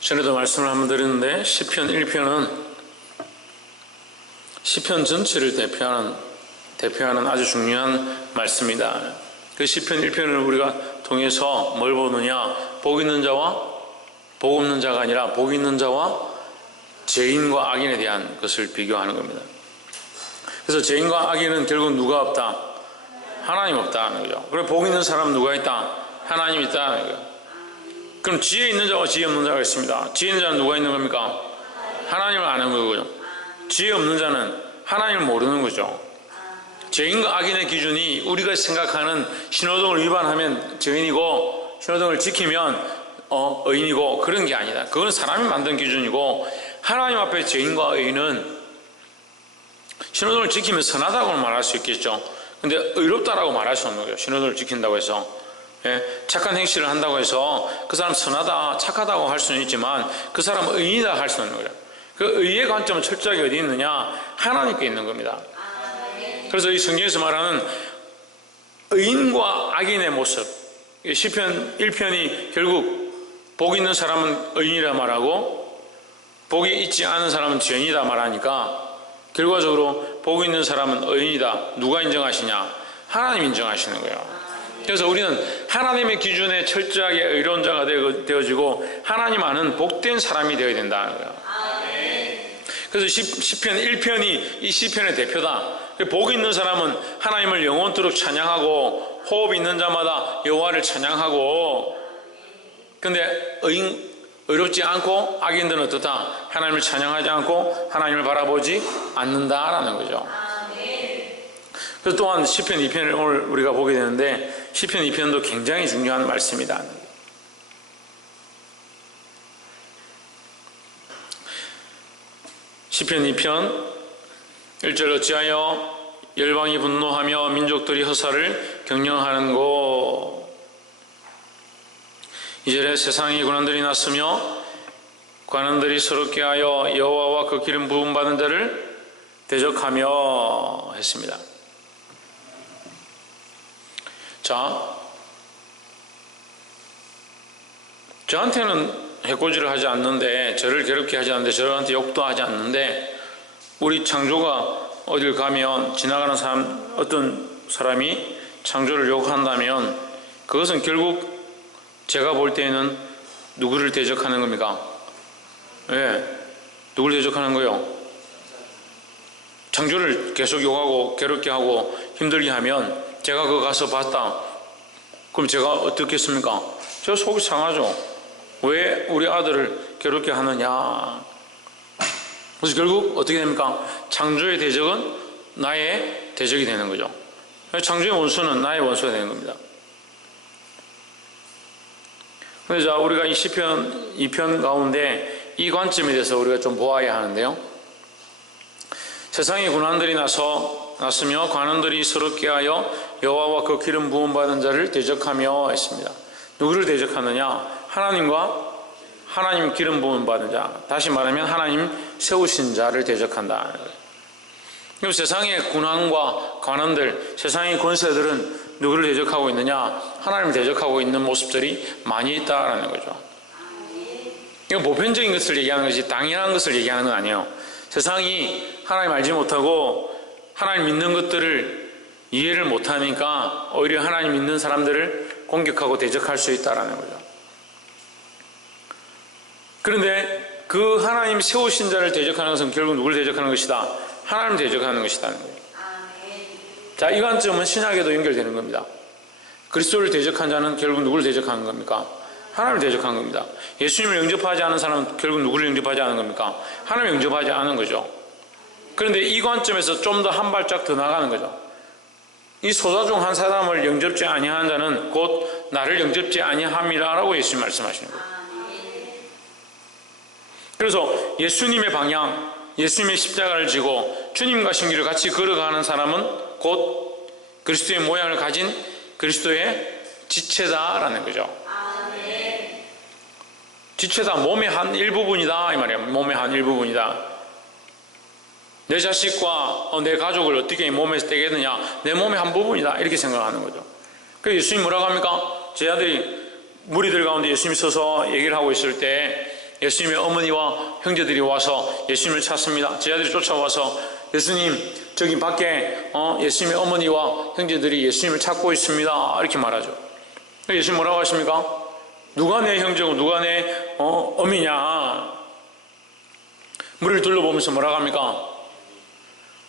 전에도 말씀을 한번 드렸는데 시편 1편은 시편 전체를 대표하는 아주 중요한 말씀이다. 그 시편 1편을 우리가 통해서 뭘 보느냐, 복 있는 자와 복 없는 자가 아니라 복 있는 자와 죄인과 악인에 대한 것을 비교하는 겁니다. 그래서 죄인과 악인은 결국 누가 없다? 하나님 없다는 거죠. 그리고 복 있는 사람은 누가 있다? 하나님 있다는 거예요. 그럼 지혜 있는 자와 지혜 없는 자가 있습니다. 지혜 있는 자는 누가 있는 겁니까? 하나님을 아는 거고요. 지혜 없는 자는 하나님을 모르는 거죠. 죄인과 악인의 기준이 우리가 생각하는 신호등을 위반하면 죄인이고 신호등을 지키면 의인이고 그런 게 아니다. 그건 사람이 만든 기준이고 하나님 앞에 죄인과 의인은 신호등을 지키면 선하다고는 말할 수 있겠죠. 근데 의롭다라고 말할 수 없는 거예요. 신호등을 지킨다고 해서. 착한 행실을 한다고 해서 그 사람 선하다, 착하다고 할 수는 있지만 그 사람은 의인이다 할 수는 없는 거예요. 그 의의 관점은 철저하게 어디 있느냐? 하나님께 있는 겁니다. 그래서 이 성경에서 말하는 의인과 악인의 모습, 시편 1편이 결국 복 있는 사람은 의인이라 말하고 복이 있지 않은 사람은 죄인이다 말하니까 결과적으로 복 있는 사람은 의인이다. 누가 인정하시냐? 하나님 인정하시는 거예요. 그래서 우리는 하나님의 기준에 철저하게 의로운 자가 되어지고 하나님 아는 복된 사람이 되어야 된다는 거예요. 그래서 시편 1편이 이 시편의 대표다. 복 있는 사람은 하나님을 영원토록 찬양하고 호흡 있는 자마다 여호와를 찬양하고, 근데 의롭지 않고 악인들은 어떻다? 하나님을 찬양하지 않고 하나님을 바라보지 않는다라는 거죠. 그래서 또한 시편 2편을 오늘 우리가 보게 되는데 시편 2편도 굉장히 중요한 말씀이다. 시편 2편 1절 어찌하여 열방이 분노하며 민족들이 허사를 경영하는고. 2절에 세상의 군왕들이 났으며 관원들이 서럽게 하여 여호와와 그 기름 부음 받은 자를 대적하며 했습니다. 자, 저한테는 해코지를 하지 않는데, 저를 괴롭게 하지 않는데, 저한테 욕도 하지 않는데, 우리 창조가 어딜 가면 지나가는 사람, 어떤 사람이 창조를 욕한다면 그것은 결국 제가 볼 때에는 누구를 대적하는 겁니까? 왜? 누구를 대적하는 거예요? 창조를 계속 욕하고 괴롭게 하고 힘들게 하면 제가 그거 가서 봤다. 그럼 제가 어떻겠습니까? 제가 속이 상하죠. 왜 우리 아들을 괴롭게 하느냐. 그래서 결국 어떻게 됩니까? 창조의 대적은 나의 대적이 되는 거죠. 창조의 원수는 나의 원수가 되는 겁니다. 그래서 우리가 이 시편 2편 가운데 이 관점에 대해서 우리가 좀 보아야 하는데요. 세상의 군왕들이 났으며 관원들이 서럽게 하여 여호와와 그 기름 부음 받은 자를 대적하며 했습니다. 누구를 대적하느냐? 하나님과 하나님 기름 부음 받은 자, 다시 말하면 하나님 세우신 자를 대적한다. 그럼 세상의 군왕과 관원들, 세상의 권세들은 누구를 대적하고 있느냐? 하나님을 대적하고 있는 모습들이 많이 있다라는 거죠. 이건 보편적인 것을 얘기하는 것이 당연한 것을 얘기하는 건 아니에요. 세상이 하나님 알지 못하고 하나님 믿는 것들을 이해를 못하니까 오히려 하나님 믿는 사람들을 공격하고 대적할 수 있다라는 거죠. 그런데 그 하나님 세우신 자를 대적하는 것은 결국 누구를 대적하는 것이다? 하나님을 대적하는 것이라는 거예요. 자, 이 관점은 신약에도 연결되는 겁니다. 그리스도를 대적한 자는 결국 누구를 대적하는 겁니까? 하나님을 대적한 겁니다. 예수님을 영접하지 않은 사람은 결국 누구를 영접하지 않은 겁니까? 하나님을 영접하지 않은 거죠. 그런데 이 관점에서 좀 더 한 발짝 더 나가는 거죠. 이 소자 중 한 사람을 영접지 아니하는 자는 곧 나를 영접지 아니함이라라고 예수님 말씀하시는 거예요. 그래서 예수님의 방향, 예수님의 십자가를 지고 주님과 신기를 같이 걸어가는 사람은 곧 그리스도의 모양을 가진 그리스도의 지체다라는 거죠. 지체다, 몸의 한 일부분이다 이 말이에요. 몸의 한 일부분이다. 내 자식과 내 가족을 어떻게 몸에서 떼겠느냐? 내 몸의 한 부분이다 이렇게 생각하는 거죠. 그래서 예수님 뭐라고 합니까? 제 아들이 무리들 가운데 예수님이 서서 얘기를 하고 있을 때 예수님의 어머니와 형제들이 와서 예수님을 찾습니다. 제자들이 쫓아와서 예수님 저기 밖에 예수님의 어머니와 형제들이 예수님을 찾고 있습니다. 이렇게 말하죠. 예수님 뭐라고 하십니까? 누가 내 형제고 누가 내 어미냐? 무리를 둘러보면서 뭐라고 합니까?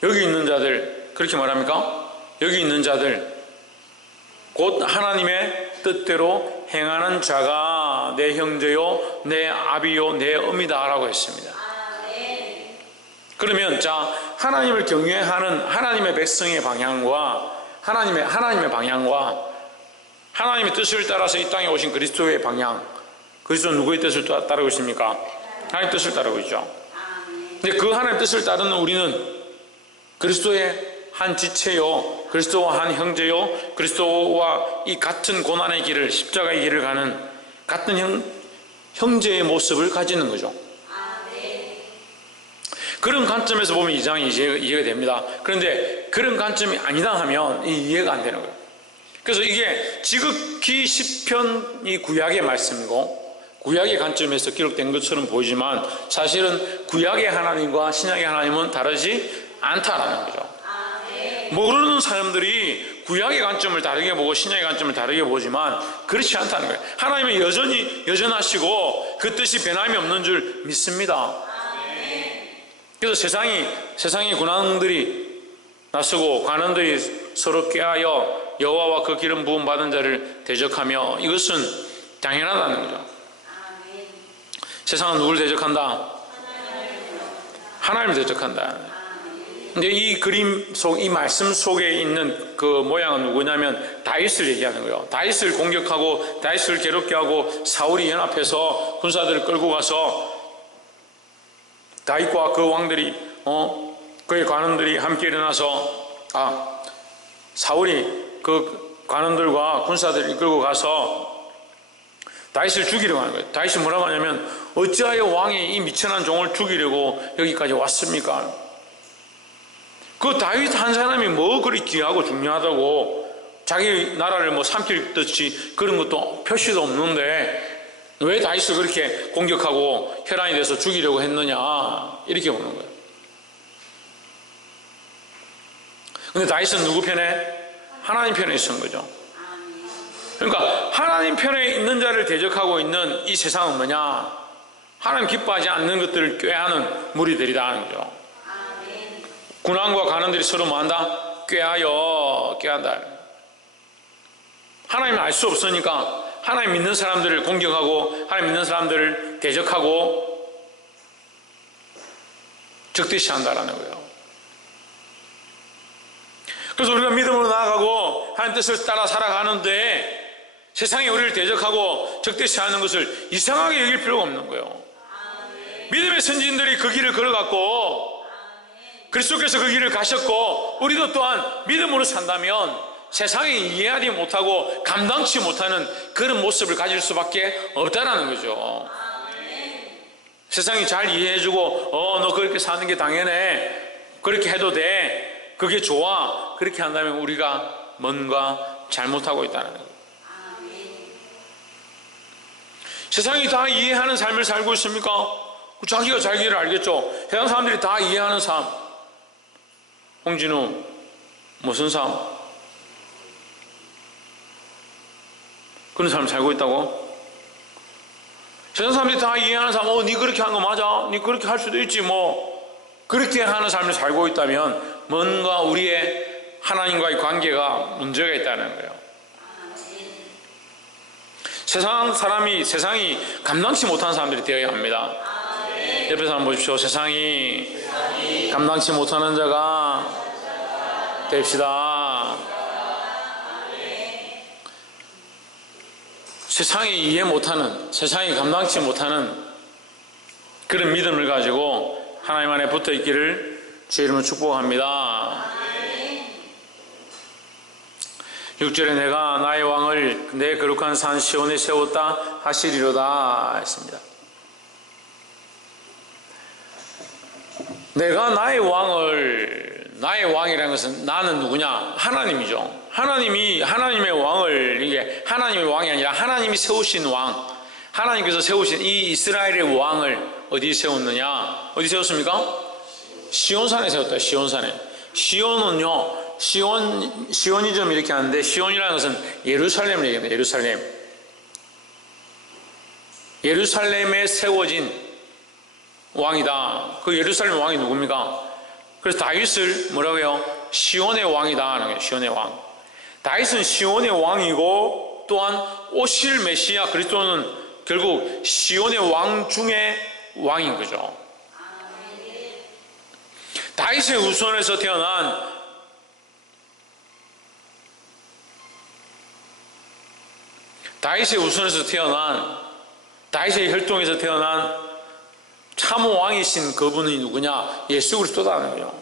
여기 있는 자들, 그렇게 말합니까? 여기 있는 자들, 곧 하나님의 뜻대로 행하는 자가 내 형제요, 내 아비요, 내 어미다 라고 했습니다. 그러면 자, 하나님을 경외하는 하나님의 백성의 방향과 하나님의 방향과 하나님의 뜻을 따라서 이 땅에 오신 그리스도의 방향, 그리스도는 누구의 뜻을 따르고 있습니까? 하나님의 뜻을 따르고 있죠. 근데 그 하나님의 뜻을 따르는 우리는 그리스도의 한 지체요, 그리스도와 한 형제요, 그리스도와 이 같은 고난의 길을, 십자가의 길을 가는 같은 형제의 모습을 가지는 거죠. 그런 관점에서 보면 이 장이 이해가 됩니다. 그런데 그런 관점이 아니다 하면 이해가 안 되는 거예요. 그래서 이게 지극히 시편이 구약의 말씀이고 구약의 관점에서 기록된 것처럼 보이지만 사실은 구약의 하나님과 신약의 하나님은 다르지 않다라는 거죠. 모르는 사람들이 구약의 관점을 다르게 보고 신약의 관점을 다르게 보지만 그렇지 않다는 거예요. 하나님은 여전히 여전하시고 그 뜻이 변함이 없는 줄 믿습니다. 그래서 세상의 군왕들이 나서고 관원들이 서로 꾀하여 여호와와 그 기름 부음 받은 자를 대적하며 이것은 당연하다는 거죠. 세상은 누굴 대적한다? 하나님을 대적한다. 근데 이 그림 속, 이 말씀 속에 있는 그 모양은 누구냐면 다윗을 얘기하는 거예요. 다윗을 공격하고 다윗을 괴롭게 하고 사울이 연합해서 군사들을 끌고 가서 다윗과 그 왕들이 그의 관원들이 함께 일어나서 사울이 그 관원들과 군사들을 이끌고 가서 다윗을 죽이려고 하는 거예요. 다윗이 뭐라고 하냐면 어찌하여 왕이 이 미천한 종을 죽이려고 여기까지 왔습니까? 그 다윗 한 사람이 뭐 그리 귀하고 중요하다고 자기 나라를 뭐 삼킬 듯이 그런 것도 표시도 없는데 왜 다윗을 그렇게 공격하고 혈안이 돼서 죽이려고 했느냐 이렇게 보는 거예요. 근데 다윗은 누구 편에? 하나님 편에 있었던 거죠. 그러니까 하나님 편에 있는 자를 대적하고 있는 이 세상은 뭐냐? 하나님 기뻐하지 않는 것들을 꾀하는 무리들이다 하는 거죠. 군왕과 관원들이 서로 뭐한다? 꾀한다. 하나님을 알 수 없으니까 하나님 믿는 사람들을 공격하고 하나님 믿는 사람들을 대적하고 적대시한다라는 거예요. 그래서 우리가 믿음으로 나아가고 하나님 뜻을 따라 살아가는데 세상이 우리를 대적하고 적대시하는 것을 이상하게 여길 필요가 없는 거예요. 믿음의 선진들이 그 길을 걸어갔고 그리스도께서 그 길을 가셨고 우리도 또한 믿음으로 산다면 세상이 이해하지 못하고 감당치 못하는 그런 모습을 가질 수밖에 없다는 거죠. 세상이 잘 이해해주고 너 그렇게 사는 게 당연해, 그렇게 해도 돼, 그게 좋아, 그렇게 한다면 우리가 뭔가 잘못하고 있다는 거예요. 세상이 다 이해하는 삶을 살고 있습니까? 자기가 자기를 알겠죠. 세상 사람들이 다 이해하는 삶. 홍진우 무슨 삶? 그런 삶을 살고 있다고? 세상 사람들이 다 이해하는 삶, 니 그렇게 하는 거 맞아? 니 그렇게 할 수도 있지 뭐. 그렇게 하는 삶을 살고 있다면 뭔가 우리의 하나님과의 관계가 문제가 있다는 거예요. 세상이 감당치 못하는 사람들이 되어야 합니다. 옆에 사람 보십시오. 세상이 감당치 못하는 자가 됩시다. 세상이 이해 못하는, 세상이 감당치 못하는 그런 믿음을 가지고 하나님 안에 붙어 있기를 주의 이름으로 축복합니다. 6절에 내가 나의 왕을 내 거룩한 산 시온에 세웠다 하시리로다 했습니다. 내가 나의 왕이라는 것은 나는 누구냐? 하나님이죠. 하나님의 왕을, 이게 하나님의 왕이 아니라 하나님이 세우신 왕, 하나님께서 세우신 이 이스라엘의 왕을 어디 세웠느냐? 어디 세웠습니까? 시온산에 세웠다. 시온산에. 시온은요, 시오니즘 이렇게 하는데, 시온이라는 것은 예루살렘을 얘기합니다. 예루살렘. 예루살렘에 세워진 왕이다. 그 예루살렘 왕이 누굽니까? 그래서 다윗을 뭐라고요? 시온의 왕이다 하는 거예요. 시온의 왕. 다윗은 시온의 왕이고, 또한 오실 메시아 그리스도는 결국 시온의 왕 중에 왕인 거죠. 다윗의 후손에서 태어난 다윗의 혈통에서 태어난 참 왕이신 그분이 누구냐? 예수 그리스도다는 거예요.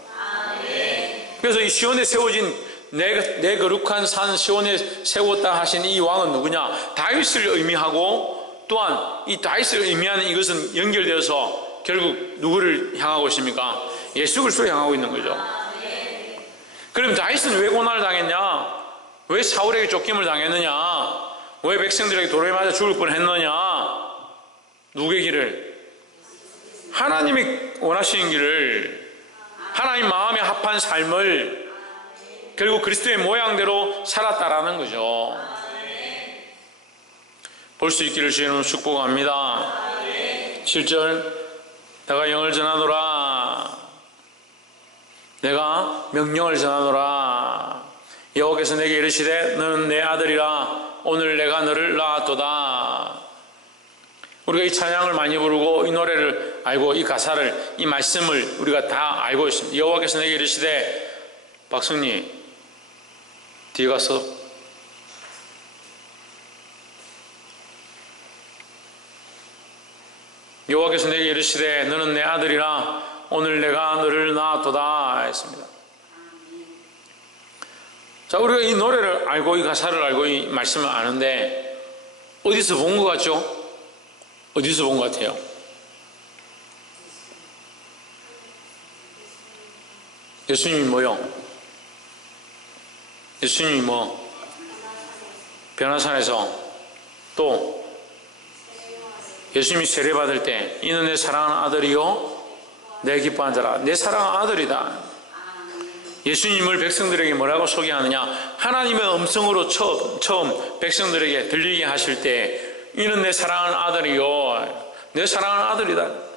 그래서 이 시온에 세워진 내 거룩한 산 시온에 세웠다 하신 이 왕은 누구냐? 다윗을 의미하고, 또한 이 다윗을 의미하는 이것은 연결되어서 결국 누구를 향하고 있습니까? 예수 그리스도를 향하고 있는 거죠. 그럼 다윗은 왜 고난을 당했냐? 왜 사울에게 쫓김을 당했느냐? 왜 백성들에게 돌에 맞아 죽을 뻔했느냐? 누구의 길을? 하나님이 원하시는 길을, 하나님 마음에 합한 삶을 결국 그리스도의 모양대로 살았다라는 거죠. 볼 수 있기를 주님은 축복합니다. 7절, 내가 영을 전하노라. 내가 명령을 전하노라. 여호와께서 내게 이르시되 너는 내 아들이라. 오늘 내가 너를 낳았도다. 우리가 이 찬양을 많이 부르고 이 노래를 알고 이 가사를, 이 말씀을 우리가 다 알고 있습니다. 여호와께서 내게 이르시되, 박성리 뒤에 가서 여호와께서 내게 이르시되 너는 내 아들이라. 오늘 내가 너를 낳았도다 했습니다. 자, 우리가 이 노래를 알고 이 가사를 알고 이 말씀을 아는데 어디서 본 것 같죠? 어디서 본 것 같아요? 예수님이 뭐요? 예수님이 뭐? 변화산에서, 또 예수님이 세례받을 때 이는 내 사랑하는 아들이요 내 기뻐하는 자라. 내 사랑하는 아들이다. 예수님을 백성들에게 뭐라고 소개하느냐? 하나님의 음성으로 처음 백성들에게 들리게 하실 때 이는 내 사랑하는 아들이요 내 사랑하는 아들이다.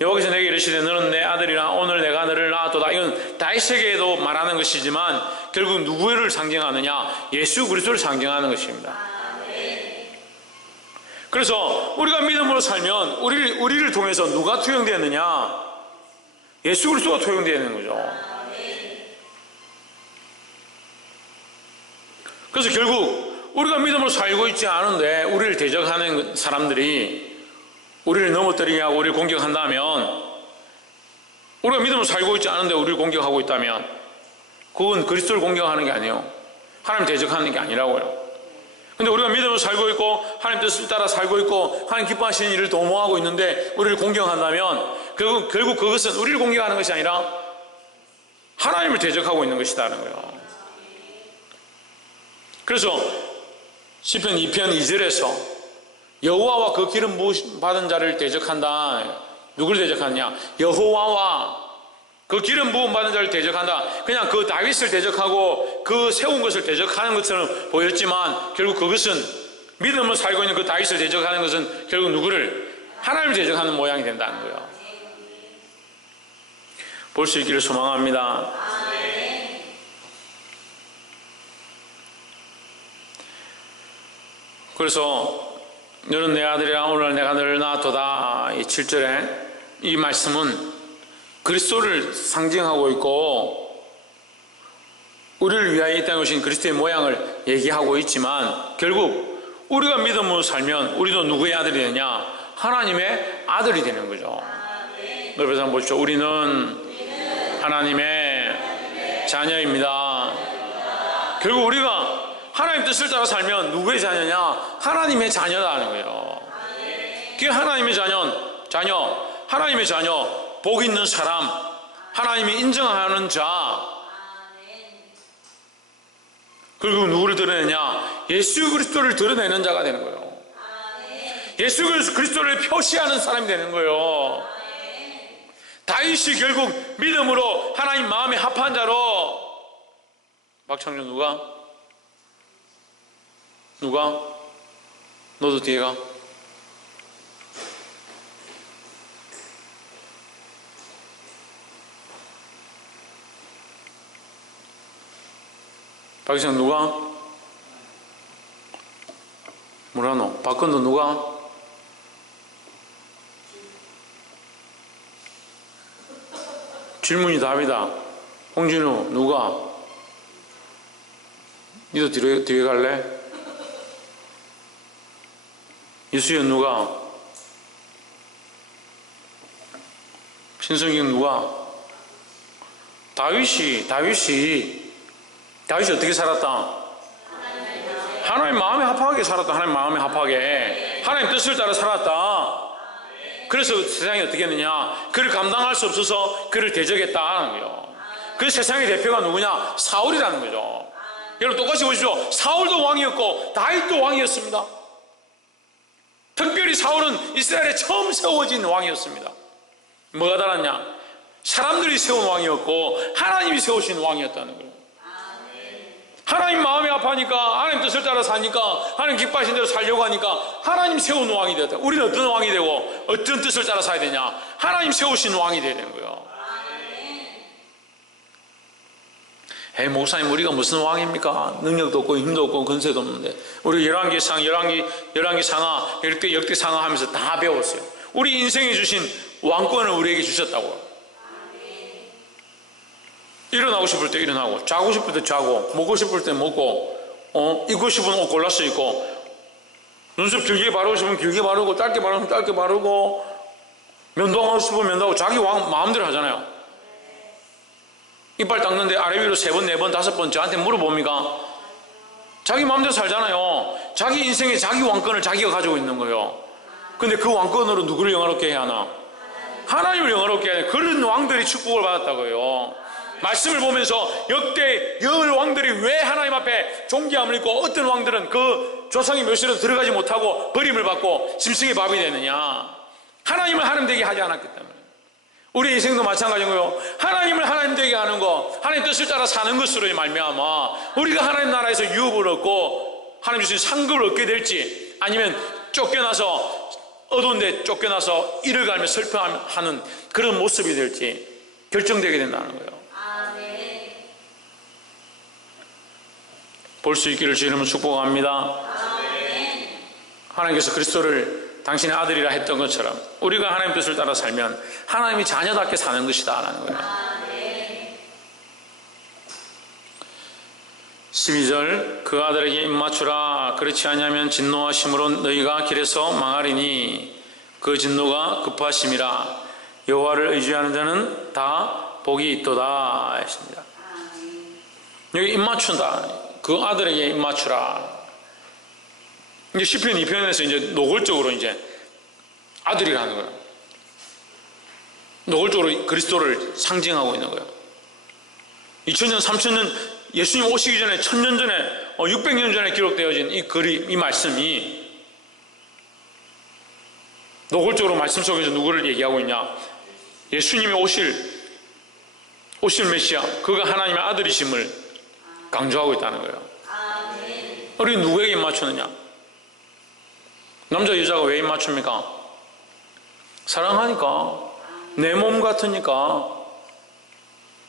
여호와께서 내게 이르시되 너는 내 아들이라. 오늘 내가 너를 낳았도다. 이건 다윗에게도 말하는 것이지만 결국 누구를 상징하느냐? 예수 그리스도를 상징하는 것입니다. 그래서 우리가 믿음으로 살면 우리를 통해서 누가 투영되느냐? 예수 그리스도가 투영되는 거죠. 그래서 결국 우리가 믿음으로 살고 있지 않은데 우리를 대적하는 사람들이 우리를 넘어뜨리게 하고 우리를 공격한다면, 우리가 믿음으로 살고 있지 않은데 우리를 공격하고 있다면 그건 그리스도를 공격하는 게 아니에요. 하나님 대적하는 게 아니라고요. 근데 우리가 믿음으로 살고 있고 하나님 뜻을 따라 살고 있고 하나님 기뻐하시는 일을 도모하고 있는데 우리를 공격한다면 결국 그것은 우리를 공격하는 것이 아니라 하나님을 대적하고 있는 것이라는 거예요. 그래서 시편 2편 2절에서 여호와와 그 기름 부으심 받은 자를 대적한다. 누구를 대적하느냐? 여호와와 그 기름 부음 받은 자를 대적한다. 그냥 그 다윗을 대적하고 그 세운 것을 대적하는 것처럼 보였지만 결국 그것은 믿음을 살고 있는 그 다윗을 대적하는 것은 결국 누구를? 하나님을 대적하는 모양이 된다는 거예요. 볼 수 있기를 소망합니다. 그래서 너는 내 아들이라. 오늘 내가 너를 낳았도다. 이 7절에 이 말씀은 그리스도를 상징하고 있고 우리를 위하여 이 땅에 오신 그리스도의 모양을 얘기하고 있지만 결국 우리가 믿음으로 살면 우리도 누구의 아들이 되냐? 하나님의 아들이 되는 거죠. 여러분 한번 보십시오. 우리는 하나님의 자녀입니다. 결국 우리가 하나님 뜻을 따라 살면 누구의 자녀냐? 하나님의 자녀라는 거예요. 그게 하나님의 자녀, 하나님의 자녀, 복 있는 사람, 하나님이 인정하는 자. 그리고 누구를 드러내냐? 예수 그리스도를 드러내는 자가 되는 거예요. 예수 그리스도를 표시하는 사람이 되는 거예요. 다윗이 결국 믿음으로 하나님 마음에 합한 자로. 박창준 누가? 너도 뒤에 가. 박창준 누가? 뭐라노? 박건도 누가? 질문이 답이다. 홍진우 누가? 니도 뒤에 갈래? 이수연 누가? 신성경 누가? 다윗이 어떻게 살았다? 하나님 마음에 합하게 살았다. 하나님 마음에 합하게 하나님 뜻을 따라 살았다. 그래서 세상이 어떻게 했느냐? 그를 감당할 수 없어서 그를 대적했다는 거예요. 그 세상의 대표가 누구냐? 사울이라는 거죠. 여러분 똑같이 보십시오. 사울도 왕이었고 다윗도 왕이었습니다. 특별히 사울은 이스라엘에 처음 세워진 왕이었습니다. 뭐가 달랐냐? 사람들이 세운 왕이었고 하나님이 세우신 왕이었다는 거예요. 하나님 마음이 아파하니까, 하나님 뜻을 따라 사니까, 하나님 기뻐하신 대로 살려고 하니까 하나님 세운 왕이 되었다. 우리는 어떤 왕이 되고 어떤 뜻을 따라 살아야 되냐? 하나님 세우신 왕이 되어야 되는 거예요. 에이, 목사님 우리가 무슨 왕입니까? 능력도 없고 힘도 없고 건세도 없는데. 우리 열왕기상, 열왕기 상하, 역대 상하 하면서 다 배웠어요. 우리 인생에 주신 왕권을 우리에게 주셨다고. 일어나고 싶을 때 일어나고, 자고 싶을 때 자고, 먹고 싶을 때 먹고, 입고 싶은 옷 골라서 입고, 눈썹 길게 바르고 싶으면 길게 바르고, 짧게 바르면 짧게 바르고, 면도하고 싶으면 면도하고, 자기 마음대로 하잖아요. 이빨 닦는데 아래 위로 3번, 4번, 5번 저한테 물어봅니까? 자기 마음대로 살잖아요. 자기 인생에 자기 왕권을 자기가 가지고 있는 거예요. 근데 그 왕권으로 누구를 영화롭게 해야 하나? 하나님을 영화롭게 해야 돼. 그런 왕들이 축복을 받았다고요. 말씀을 보면서 역대 왕들이 왜 하나님 앞에 존귀함을 입고 어떤 왕들은 그 조상이 멸시로 들어가지 못하고 버림을 받고 짐승의 밥이 되느냐? 하나님을 하나님 되게 하지 않았기 때문에. 우리 인생도 마찬가지고요. 하나님을 하나님 되게 하는 것, 하나님 뜻을 따라 사는 것으로 말미암아 우리가 하나님 나라에서 유업을 얻고 하나님 주신 상급을 얻게 될지, 아니면 쫓겨나서 어두운 데 쫓겨나서 이를 갈며 슬퍼하는 그런 모습이 될지 결정되게 된다는 거예요. 볼 수 있기를 주의 이름으로 축복합니다. 하나님께서 그리스도를 당신의 아들이라 했던 것처럼 우리가 하나님 뜻을 따라 살면 하나님이 자녀답게 사는 것이다 라는 거예요. 12절 그 아들에게 입맞추라. 그렇지 않으면 진노하심으로 너희가 길에서 망하리니 그 진노가 급하심이라. 여호와를 의지하는 자는 다 복이 있도다 했습니다. 여기 입맞춘다. 그 아들에게 입맞추라. 이제 시편 2편에서 이제 노골적으로 이제 아들이 하는 거예요. 노골적으로 그리스도를 상징하고 있는 거예요. 2000년, 3000년 예수님 오시기 전에 1000년 전에 600년 전에 기록되어진 이 글이, 이 말씀이 노골적으로 말씀 속에서 누구를 얘기하고 있냐? 예수님이 오실 메시아, 그가 하나님의 아들이심을 강조하고 있다는 거예요. 우리 누구에게 입맞추느냐? 남자 여자가 왜 입맞춥니까? 사랑하니까, 내 몸 같으니까,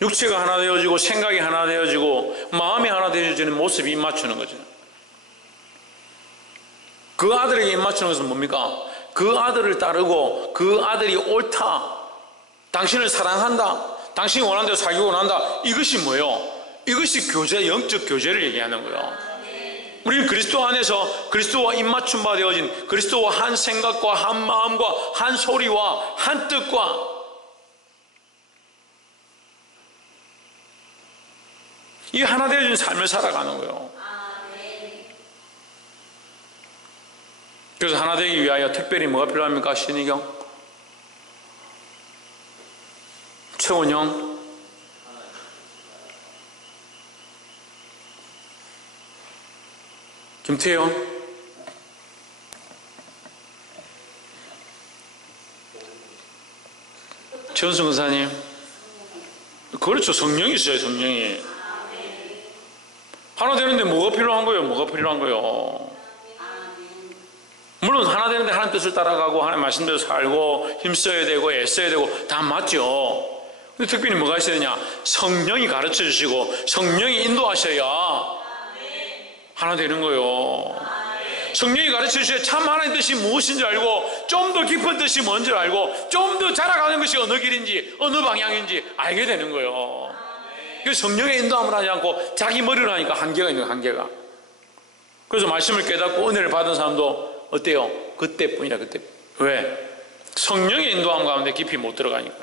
육체가 하나 되어지고 생각이 하나 되어지고 마음이 하나 되어지는 모습이 입맞추는 거죠. 그 아들에게 입맞추는 것은 뭡니까? 그 아들을 따르고 그 아들이 옳다, 당신을 사랑한다, 당신이 원하는 대로 살기 원한다, 이것이 뭐예요? 이것이 교제, 영적 교제를 얘기하는 거예요. 우리는 그리스도 안에서 그리스도와 입맞춤 바 되어진, 그리스도와 한 생각과 한 마음과 한 소리와 한 뜻과 이 하나 되어진 삶을 살아가는 거예요. 그래서 하나 되기 위하여 특별히 뭐가 필요합니까? 신의경, 최원영, 김태영, 최원승 권사님. 그렇죠. 성령이시죠. 성령이. 하나 되는데 뭐가 필요한 거예요? 뭐가 필요한 거예요? 물론 하나 되는데 하나님 뜻을 따라가고 하나님 말씀대로 살고 힘써야 되고 애써야 되고 다 맞죠. 근데 특별히 뭐가 있어야 되냐? 성령이 가르쳐 주시고 성령이 인도하셔야 하나 되는 거예요. 성령이 가르쳐 주셔야 참 하나님의 뜻이 무엇인지 알고 좀 더 깊은 뜻이 뭔지 알고 좀 더 자라가는 것이 어느 길인지 어느 방향인지 알게 되는 거예요. 그 성령의 인도함을 하지 않고 자기 머리로 하니까 한계가 있는 거예요. 한계가. 그래서 말씀을 깨닫고 은혜를 받은 사람도 어때요? 그때뿐이라. 그때. 왜? 성령의 인도함 가운데 깊이 못 들어가니까.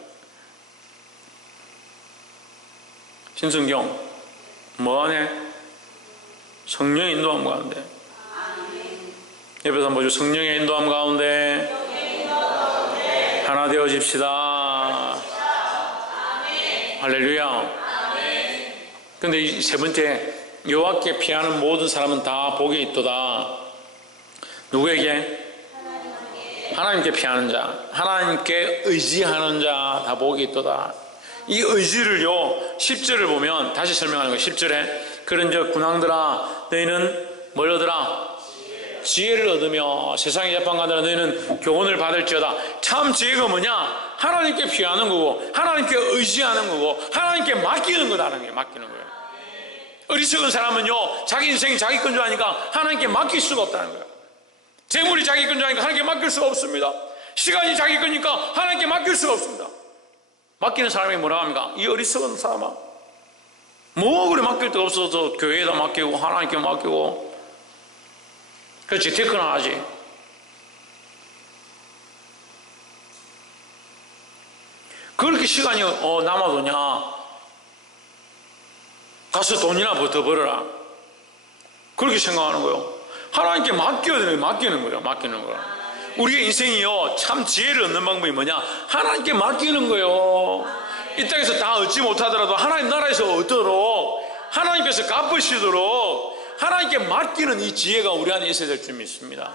신성경 뭐하네? 성령의 인도함 가운데. 옆에서 한번 보죠. 성령의 인도함 가운데 하나 되어집시다. 할렐루야. 근데 이 세 번째, 여호와께 피하는 모든 사람은 다 복이 있도다. 누구에게? 하나님께 피하는 자, 하나님께 의지하는 자 다 복이 있도다. 이 의지를요 10절을 보면 다시 설명하는 거예요. 10절에 그런즉 군왕들아 너희는 뭘 얻으라? 지혜를 얻으며 세상의 재판관들아 너희는 교훈을 받을지어다. 참 지혜가 뭐냐? 하나님께 피하는 거고 하나님께 의지하는 거고 하나님께 맡기는 거다는 거예요. 맡기는 거예요. 어리석은 사람은요 자기 인생이 자기 건 줄 아니까 하나님께 맡길 수가 없다는 거예요. 재물이 자기 건 줄 아니까 하나님께 맡길 수가 없습니다. 시간이 자기 거니까 하나님께 맡길 수가 없습니다. 맡기는 사람이 뭐라 합니까? 이 어리석은 사람아, 뭐 그래 맡길 데가 없어서 교회에다 맡기고 하나님께 맡기고 그래서 재테크나 하지. 그렇게 시간이 남아도냐? 가서 돈이나 더 벌어라. 그렇게 생각하는 거예요. 하나님께 맡겨야 되는 거예요. 맡기는 거예요. 맡기는 거예요. 우리의 인생이요 참 지혜를 얻는 방법이 뭐냐? 하나님께 맡기는 거예요. 이 땅에서 다 얻지 못하더라도 하나님 나라에서 얻도록 하나님께서 갚으시도록 하나님께 맡기는 이 지혜가 우리 안에 있어야 될 줄 믿습니다.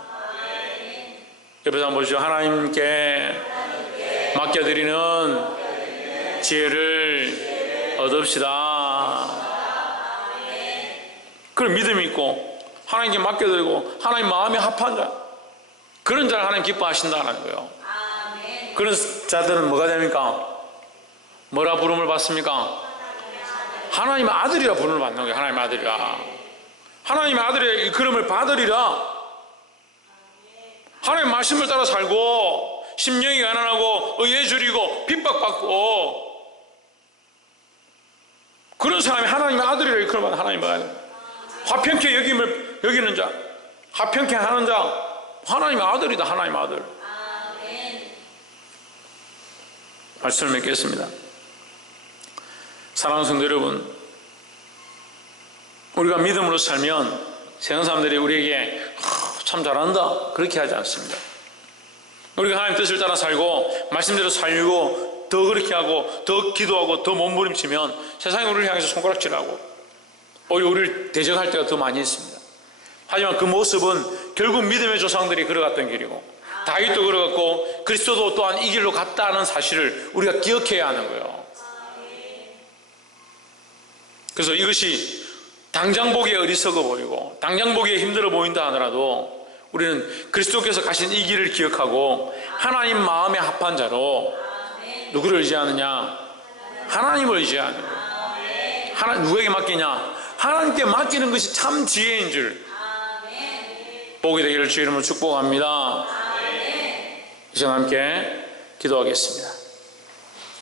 옆에서 한번 보시죠. 하나님께 맡겨드리는 지혜를 얻읍시다. 그런 믿음이 있고 하나님께 맡겨드리고 하나님 마음에 합한 자, 그런 자를 하나님 기뻐하신다는 거예요. 그런 자들은 뭐가 됩니까? 뭐라 부름을 받습니까? 하나님의 아들이라 부름을 받는 거예요. 하나님의 아들이라. 하나님의 아들의 그름을 받으리라. 하나님의 말씀을 따라 살고 심령이 가난하고 의에 줄이고 핍박받고 그런 사람이 하나님의 아들이라 이 그름을 하나님 봐야 돼요. 화평케 여기는 자, 화평케 하는 자, 하나님의 아들이다. 하나님의 아들. 말씀을 맺겠습니다. 사랑하는 성도 여러분, 우리가 믿음으로 살면 세상 사람들이 우리에게 참 잘한다 그렇게 하지 않습니다. 우리가 하나님 뜻을 따라 살고 말씀대로 살고 더 그렇게 하고 더 기도하고 더 몸부림치면 세상이 우리를 향해서 손가락질하고 오히려 우리를 대적할 때가 더 많이 있습니다. 하지만 그 모습은 결국 믿음의 조상들이 걸어갔던 길이고 다윗도 걸어갔고 그리스도도 또한 이 길로 갔다는 사실을 우리가 기억해야 하는 거예요. 그래서 이것이 당장 보기에 어리석어 보이고 당장 보기에 힘들어 보인다 하더라도 우리는 그리스도께서 가신 이 길을 기억하고 하나님 마음에 합한 자로 누구를 의지하느냐? 하나님을 의지하는 거예요. 누구에게 맡기냐? 하나님께 맡기는 것이 참 지혜인 줄 보게 되기를 주의 이름으로 축복합니다. 이제 함께 기도하겠습니다.